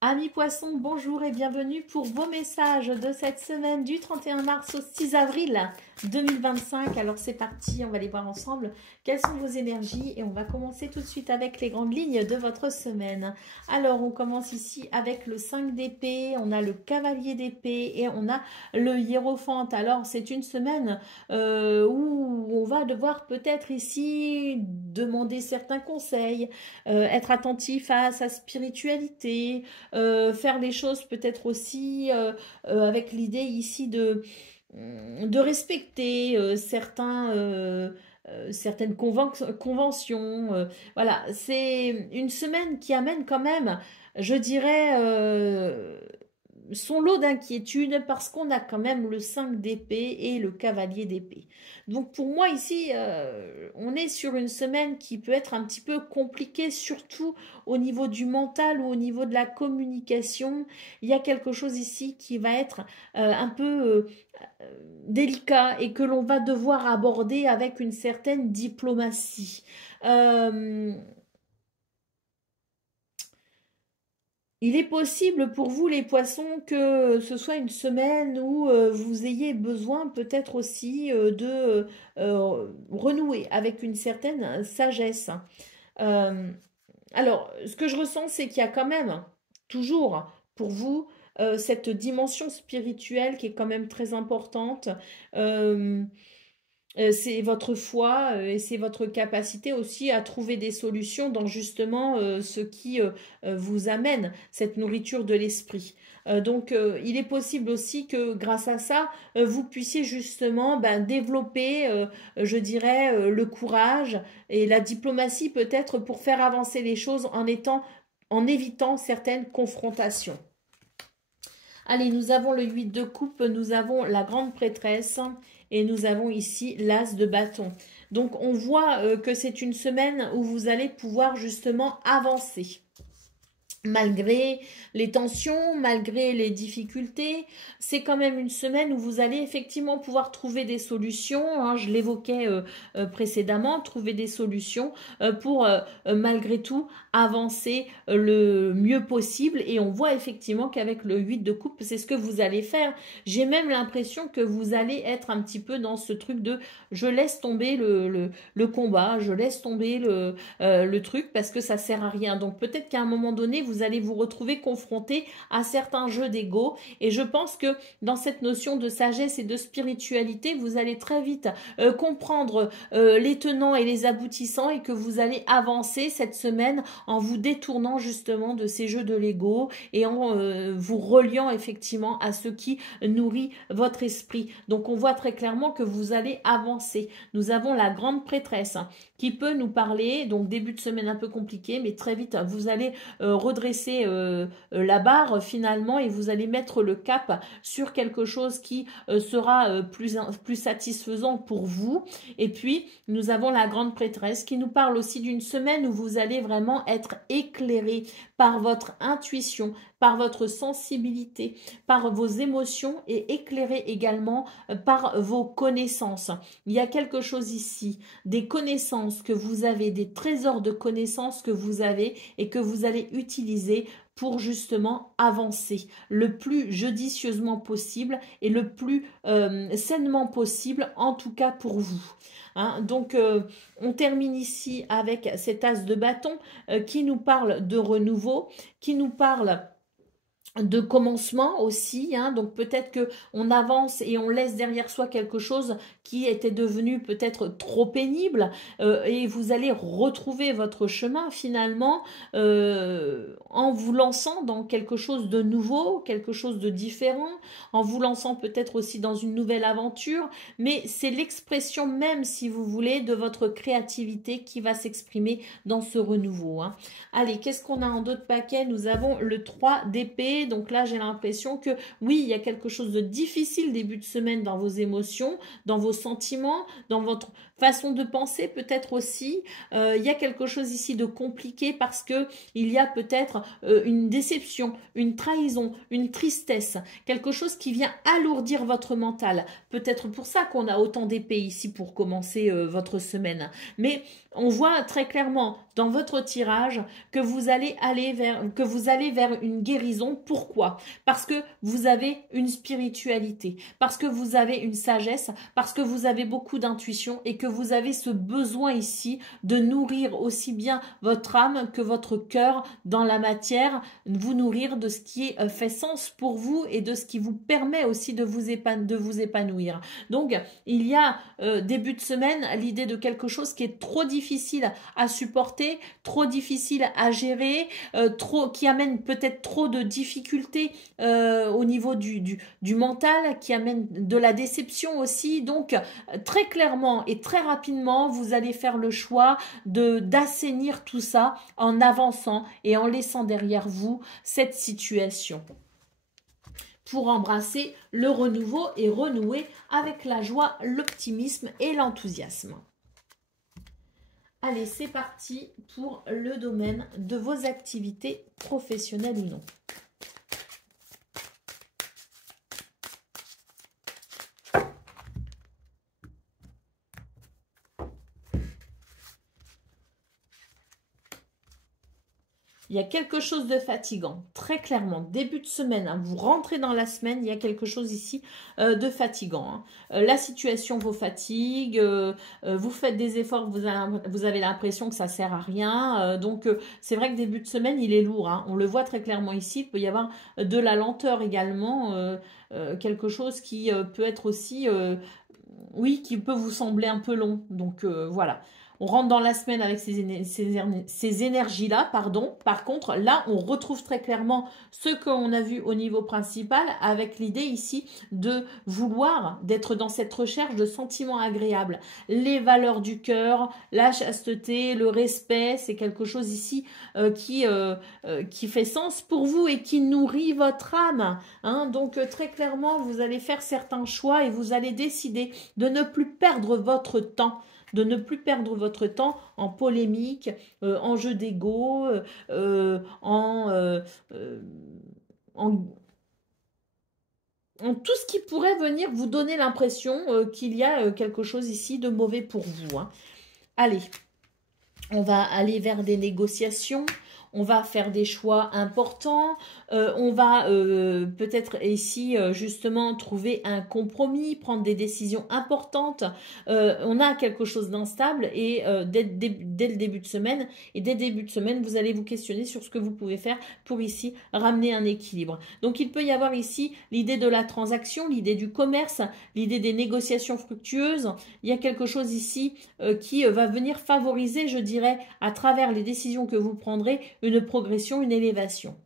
Amis poissons, bonjour et bienvenue pour vos messages de cette semaine du 31 mars au 6 avril 2025. Alors c'est parti, on va les voir ensemble. Quelles sont vos énergies? Et on va commencer tout de suite avec les grandes lignes de votre semaine. Alors on commence ici avec le 5 d'épée, on a le cavalier d'épée et on a le hiérophante. Alors c'est une semaine où on va devoir peut-être ici demander certains conseils, être attentif à sa spiritualité, faire les choses peut-être aussi avec l'idée ici de respecter certaines conventions. Voilà, c'est une semaine qui amène quand même, je dirais, son lot d'inquiétudes parce qu'on a quand même le 5 d'épée et le cavalier d'épée. Donc pour moi ici, on est sur une semaine qui peut être un petit peu compliquée, surtout au niveau du mental ou au niveau de la communication. Il y a quelque chose ici qui va être un peu délicat et que l'on va devoir aborder avec une certaine diplomatie. Euh, Il est possible pour vous, les poissons, que ce soit une semaine où vous ayez besoin peut-être aussi renouer avec une certaine sagesse. Euh, alors, ce que je ressens, c'est qu'il y a quand même toujours pour vous cette dimension spirituelle qui est quand même très importante. Euh, c'est votre foi et c'est votre capacité aussi à trouver des solutions dans justement ce qui vous amène cette nourriture de l'esprit. Donc, il est possible aussi que grâce à ça, vous puissiez justement développer, je dirais, le courage et la diplomatie peut-être pour faire avancer les choses en évitant certaines confrontations. Allez, nous avons le 8 de coupe, nous avons la grande prêtresse et nous avons ici l'as de bâton. Donc on voit que c'est une semaine où vous allez pouvoir justement avancer. Malgré les tensions, malgré les difficultés, c'est quand même une semaine où vous allez effectivement pouvoir trouver des solutions, hein, je l'évoquais précédemment, trouver des solutions pour malgré tout avancer le mieux possible. Et on voit effectivement qu'avec le 8 de coupe, c'est ce que vous allez faire. J'ai même l'impression que vous allez être un petit peu dans ce truc de je laisse tomber le combat, je laisse tomber le truc parce que ça sert à rien. Donc peut-être qu'à un moment donné, vous allez vous retrouver confronté à certains jeux d'ego. Et je pense que dans cette notion de sagesse et de spiritualité, vous allez très vite comprendre les tenants et les aboutissants et que vous allez avancer cette semaine en vous détournant justement de ces jeux de l'ego et en vous reliant effectivement à ce qui nourrit votre esprit. Donc on voit très clairement que vous allez avancer. Nous avons la grande prêtresse qui peut nous parler, donc début de semaine un peu compliqué, mais très vite vous allez redresser la barre finalement et vous allez mettre le cap sur quelque chose qui sera plus satisfaisant pour vous. Et puis nous avons la grande prêtresse qui nous parle aussi d'une semaine où vous allez vraiment être éclairé par votre intuition, par votre sensibilité, par vos émotions et éclairé également par vos connaissances. Il y a quelque chose ici, des connaissances que vous avez, des trésors de connaissances que vous avez et que vous allez utiliser pour justement avancer le plus judicieusement possible et le plus sainement possible, en tout cas pour vous. Hein, donc, on termine ici avec cet as de bâton qui nous parle de renouveau, qui nous parle de commencement aussi, hein, donc peut-être que on avance et on laisse derrière soi quelque chose qui était devenu peut-être trop pénible et vous allez retrouver votre chemin finalement en vous lançant dans quelque chose de nouveau, quelque chose de différent, en vous lançant peut-être aussi dans une nouvelle aventure, mais c'est l'expression même, si vous voulez, de votre créativité qui va s'exprimer dans ce renouveau. Hein. Allez, qu'est-ce qu'on a en d'autres paquets? Nous avons le 3 d'épée. Donc là, j'ai l'impression que oui, il y a quelque chose de difficile début de semaine dans vos émotions, dans vos sentiments, dans votre façon de penser peut-être aussi. Il y a quelque chose ici de compliqué parce que il y a peut-être une déception, une trahison, une tristesse, quelque chose qui vient alourdir votre mental. Peut-être pour ça qu'on a autant d'épées ici pour commencer votre semaine. Mais on voit très clairement dans votre tirage que vous allez vers une guérison. Pourquoi? Parce que vous avez une spiritualité, parce que vous avez une sagesse, parce que vous avez beaucoup d'intuition et que vous avez ce besoin ici de nourrir aussi bien votre âme que votre cœur dans la matière, vous nourrir de ce qui fait sens pour vous et de ce qui vous permet aussi de vous épanouir. Donc, il y a début de semaine l'idée de quelque chose qui est trop difficile à supporter, trop difficile à gérer, qui amène peut-être trop de difficultés au niveau du mental, qui amène de la déception aussi. Donc, très clairement et très rapidement, vous allez faire le choix d'assainir tout ça en avançant et en laissant derrière vous cette situation pour embrasser le renouveau et renouer avec la joie, l'optimisme et l'enthousiasme. Allez, c'est parti pour le domaine de vos activités professionnelles ou non. Il y a quelque chose de fatigant, très clairement. Début de semaine, hein, vous rentrez dans la semaine, il y a quelque chose ici de fatigant. Hein. La situation vous fatigue, vous faites des efforts, vous avez l'impression que ça ne sert à rien. Donc, c'est vrai que début de semaine, il est lourd. Hein. On le voit très clairement ici. Il peut y avoir de la lenteur également, quelque chose qui peut être aussi, oui, qui peut vous sembler un peu long. Donc, voilà. On rentre dans la semaine avec ces énergies-là, pardon. Par contre, là, on retrouve très clairement ce qu'on a vu au niveau principal avec l'idée ici de vouloir, d'être dans cette recherche de sentiments agréables. Les valeurs du cœur, la chasteté, le respect, c'est quelque chose ici qui fait sens pour vous et qui nourrit votre âme. Hein. Donc, très clairement, vous allez faire certains choix et vous allez décider de ne plus perdre votre temps. De ne plus perdre votre temps en polémique, en jeu d'ego, en tout ce qui pourrait venir vous donner l'impression qu'il y a quelque chose ici de mauvais pour vous. Hein. Allez, on va aller vers des négociations. On va faire des choix importants, on va peut-être ici justement trouver un compromis, prendre des décisions importantes. On a quelque chose d'instable et dès le début de semaine, vous allez vous questionner sur ce que vous pouvez faire pour ici ramener un équilibre. Donc il peut y avoir ici l'idée de la transaction, l'idée du commerce, l'idée des négociations fructueuses. Il y a quelque chose ici qui va venir favoriser, je dirais, à travers les décisions que vous prendrez, une progression, une élévation.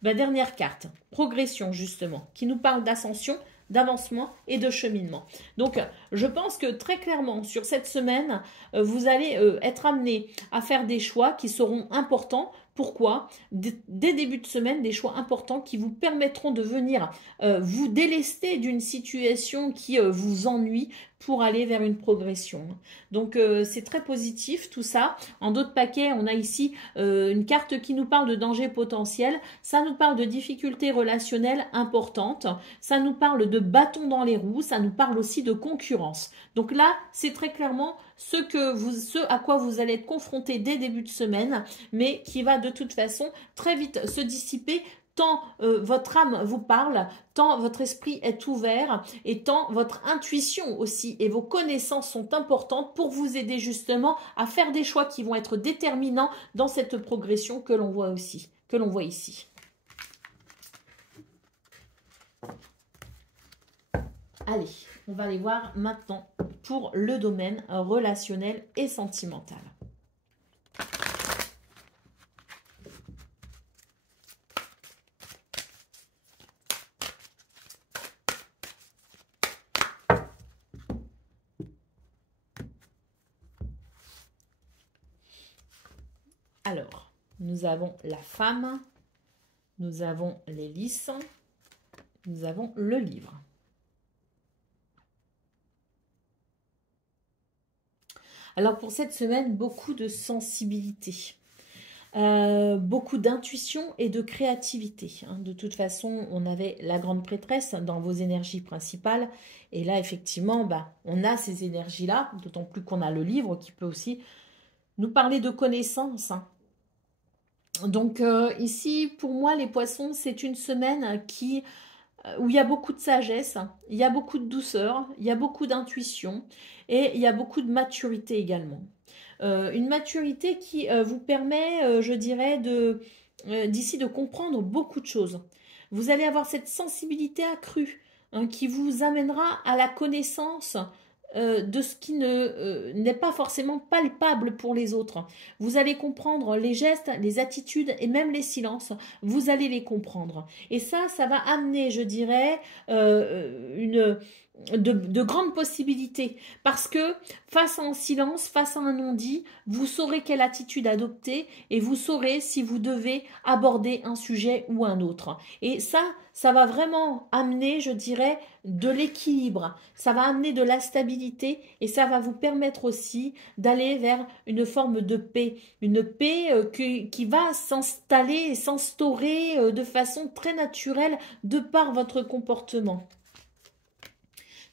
Dernière carte, progression justement, qui nous parle d'ascension, d'avancement et de cheminement. Donc, je pense que très clairement, sur cette semaine, vous allez être amené à faire des choix qui seront importants. Pourquoi? Dès début de semaine, des choix importants qui vous permettront de venir vous délester d'une situation qui vous ennuie pour aller vers une progression. Donc, c'est très positif tout ça. En d'autres paquets, on a ici une carte qui nous parle de danger potentiel. Ça nous parle de difficultés relationnelles importantes. Ça nous parle de bâtons dans les roues. Ça nous parle aussi de concurrence. Donc là, c'est très clairement ce à quoi vous allez être confronté dès début de semaine, mais qui va de toute façon très vite se dissiper tant votre âme vous parle, tant votre esprit est ouvert et tant votre intuition aussi et vos connaissances sont importantes pour vous aider justement à faire des choix qui vont être déterminants dans cette progression que l'on voit ici. Allez, on va aller voir maintenant pour le domaine relationnel et sentimental. Alors, nous avons la femme, nous avons l'hélice, nous avons le livre. Alors pour cette semaine, beaucoup de sensibilité, beaucoup d'intuition et de créativité. Hein. De toute façon, on avait la grande prêtresse dans vos énergies principales. Et là, effectivement, on a ces énergies-là, d'autant plus qu'on a le livre qui peut aussi nous parler de connaissances. Donc ici, pour moi, les poissons, c'est une semaine où il y a beaucoup de sagesse, il y a beaucoup de douceur, il y a beaucoup d'intuition et il y a beaucoup de maturité également. Une maturité qui vous permet, je dirais, d'ici de comprendre beaucoup de choses. Vous allez avoir cette sensibilité accrue hein, qui vous amènera à la connaissance de ce qui n'est pas forcément palpable pour les autres. Vous allez comprendre les gestes, les attitudes et même les silences. Vous allez les comprendre. Et ça va amener, je dirais, de grandes possibilités. Parce que face à un silence, face à un non-dit, vous saurez quelle attitude adopter et vous saurez si vous devez aborder un sujet ou un autre. Et ça va vraiment amener, je dirais, de l'équilibre, ça va amener de la stabilité et ça va vous permettre aussi d'aller vers une forme de paix, une paix qui va s'installer et s'instaurer de façon très naturelle de par votre comportement.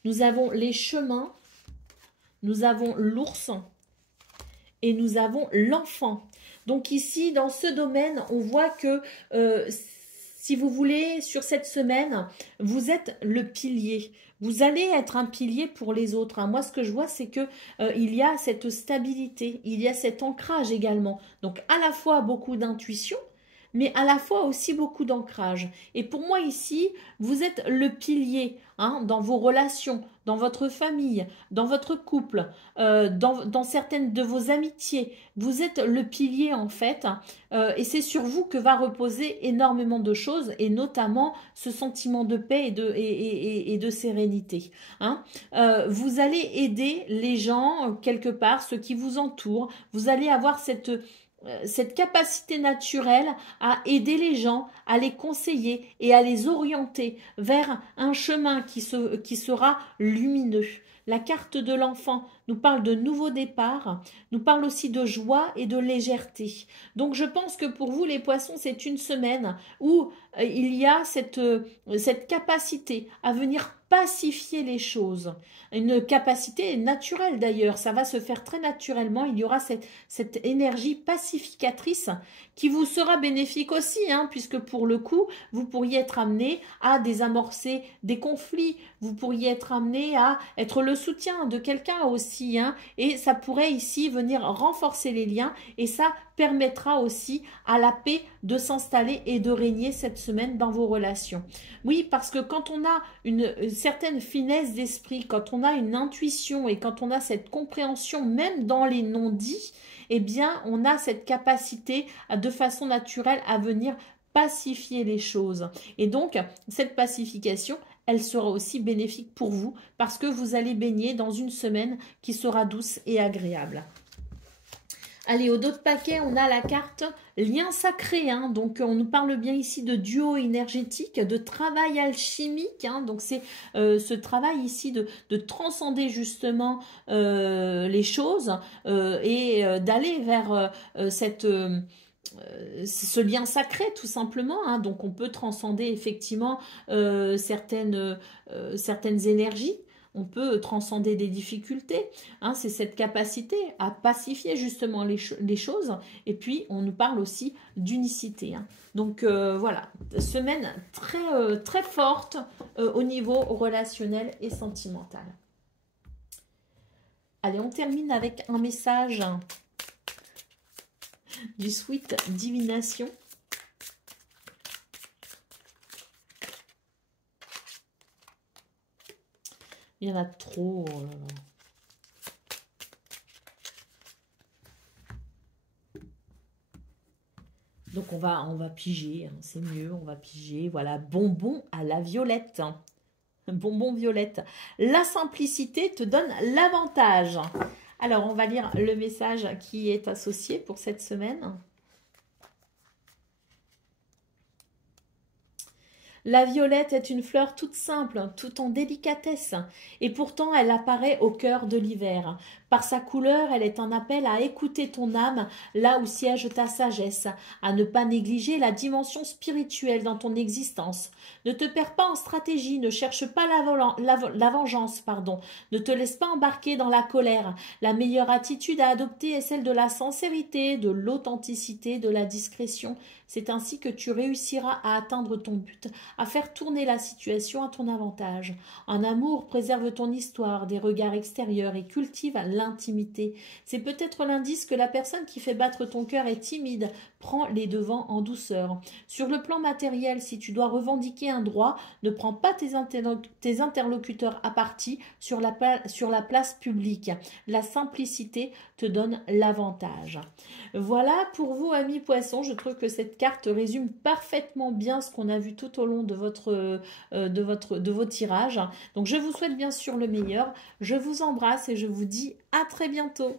Nous avons les chemins, nous avons l'ours et nous avons l'enfant. Donc ici, dans ce domaine, on voit que si vous voulez, sur cette semaine, vous êtes le pilier. Vous allez être un pilier pour les autres. Hein. Moi, ce que je vois, c'est que il y a cette stabilité, il y a cet ancrage également. Donc, à la fois beaucoup d'intuition, mais à la fois aussi beaucoup d'ancrage. Et pour moi ici, vous êtes le pilier hein, dans vos relations, dans votre famille, dans votre couple, dans certaines de vos amitiés. Vous êtes le pilier en fait, et c'est sur vous que va reposer énormément de choses, et notamment ce sentiment de paix et de sérénité. Hein. Vous allez aider les gens quelque part, ceux qui vous entourent. Vous allez avoir cette capacité naturelle à aider les gens, à les conseiller et à les orienter vers un chemin qui sera lumineux. La carte de l'enfant nous parle de nouveau départ, nous parle aussi de joie et de légèreté. Donc je pense que pour vous les poissons, c'est une semaine où il y a cette capacité à venir pacifier les choses. Une capacité naturelle d'ailleurs, ça va se faire très naturellement, il y aura cette énergie pacificatrice qui vous sera bénéfique aussi, hein, puisque pour le coup, vous pourriez être amené à désamorcer des conflits, vous pourriez être amené à être le soutien de quelqu'un aussi, hein, et ça pourrait ici venir renforcer les liens, et ça permettra aussi à la paix de s'installer et de régner cette semaine dans vos relations. Oui, parce que quand on a une certaine finesse d'esprit, quand on a une intuition et quand on a cette compréhension, même dans les non-dits, eh bien, on a cette capacité de façon naturelle à venir pacifier les choses. Et donc, cette pacification, elle sera aussi bénéfique pour vous parce que vous allez baigner dans une semaine qui sera douce et agréable. Allez, au dos de paquet, on a la carte lien sacré. Hein, donc, on nous parle bien ici de duo énergétique, de travail alchimique. Hein, donc, c'est ce travail ici de transcender justement les choses et d'aller vers ce lien sacré tout simplement. Hein, donc, on peut transcender effectivement certaines énergies. On peut transcender des difficultés, hein, c'est cette capacité à pacifier justement les choses, et puis on nous parle aussi d'unicité. Hein. Donc voilà, semaine très forte au niveau relationnel et sentimental. Allez, on termine avec un message du Sweet Divination. Il y en a trop. Oh là là. Donc on va piger, hein, c'est mieux, on va piger. Voilà, bonbon à la violette. Bonbon violette. La simplicité te donne l'avantage. Alors on va lire le message qui est associé pour cette semaine. La violette est une fleur toute simple, tout en délicatesse, et pourtant elle apparaît au cœur de l'hiver. Par sa couleur, elle est un appel à écouter ton âme là où siège ta sagesse, à ne pas négliger la dimension spirituelle dans ton existence. Ne te perds pas en stratégie, ne cherche pas la vengeance, pardon. Ne te laisse pas embarquer dans la colère. La meilleure attitude à adopter est celle de la sincérité, de l'authenticité, de la discrétion. C'est ainsi que tu réussiras à atteindre ton but, à faire tourner la situation à ton avantage. En amour, préserve ton histoire des regards extérieurs et cultive l'intimité. C'est peut-être l'indice que la personne qui fait battre ton cœur est timide. Prends les devants en douceur. Sur le plan matériel, si tu dois revendiquer un droit, ne prends pas tes interlocuteurs à partie sur la place publique. La simplicité te donne l'avantage. Voilà pour vous, amis poissons. Je trouve que cette carte résume parfaitement bien ce qu'on a vu tout au long de vos tirages. Donc, je vous souhaite bien sûr le meilleur. Je vous embrasse et je vous dis à très bientôt.